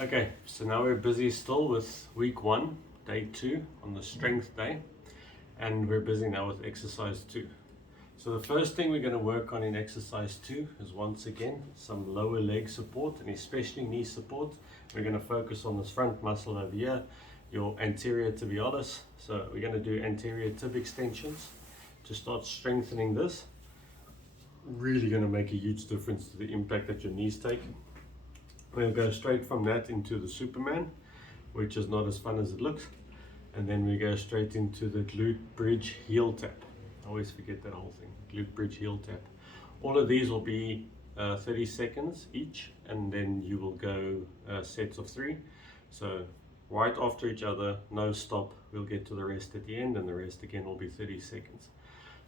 Okay, so now we're busy still with week 1, day 2 on the strength day, and we're busy now with exercise 2. So the first thing we're going to work on in exercise 2 is once again some lower leg support and especially knee support. We're going to focus on this front muscle over here, your anterior tibialis. So we're going to do anterior tib extensions to start strengthening this. Really going to make a huge difference to the impact that your knees take. We'll go straight from that into the Superman, which is not as fun as it looks, and then we go straight into the glute bridge heel tap. I always forget that whole thing, glute bridge heel tap. All of these will be 30 seconds each, and then you will go sets of 3. So right after each other, no stop. We'll get to the rest at the end, and the rest again will be 30 seconds.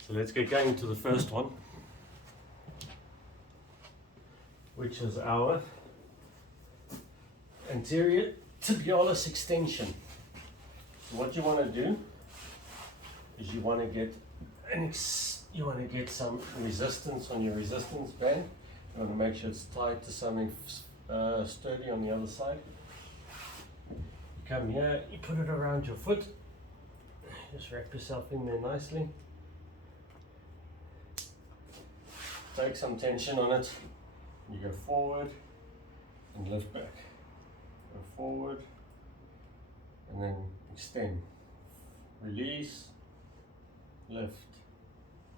So let's get going to the first one, which is our anterior tibialis extension. So what you want to do is you want to get some resistance on your resistance band. You want to make sure it's tied to something sturdy on the other side. You come here, you put it around your foot, just wrap yourself in there nicely. Take some tension on it. You go forward and lift back. Go forward and then extend. Release, lift,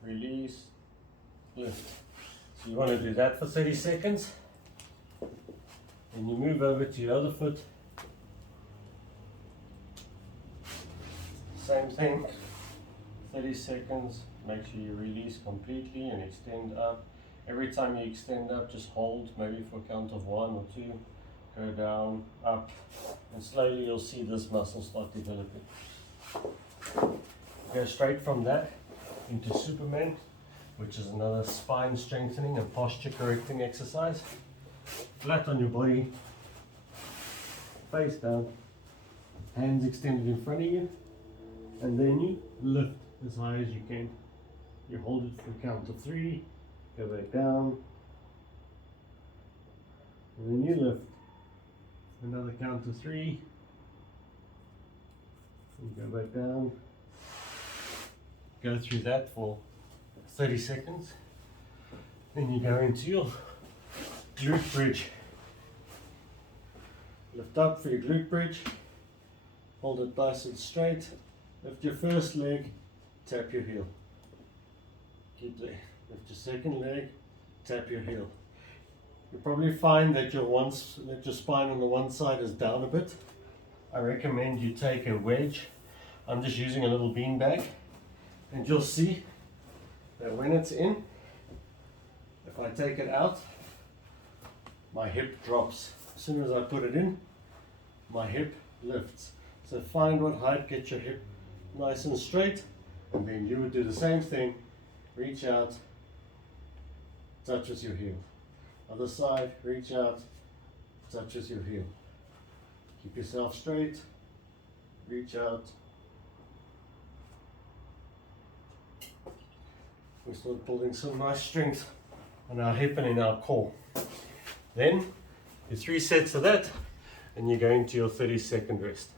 release, lift. So you want to do that for 30 seconds. Then you move over to your other foot. Same thing, 30 seconds. Make sure you release completely and extend up. Every time you extend up, just hold, maybe for a count of 1 or 2. Go down, up, and slowly you'll see this muscle start developing. Go straight from that into Superman, which is another spine strengthening and posture correcting exercise. Flat on your body, face down, hands extended in front of you, and then you lift as high as you can. You hold it for a count of 3, go back down, and then you lift. Another count of 3, and go back down. Go through that for 30 seconds. Then you go into your glute bridge. Lift up for your glute bridge, hold it nice and straight. Lift your first leg, tap your heel. Keep there. Lift your second leg, tap your heel. You'll probably find that your spine on the one side is down a bit. I recommend you take a wedge. I'm just using a little bean bag, and you'll see that when it's in, if I take it out, my hip drops. As soon as I put it in, my hip lifts. So find what height, get your hip nice and straight, and then you would do the same thing. Reach out, touches your heel. Other side, reach out, touches your heel. Keep yourself straight, reach out. We start building some nice strength on our hip and in our core. Then, do 3 sets of that, and you go into your 30-second rest.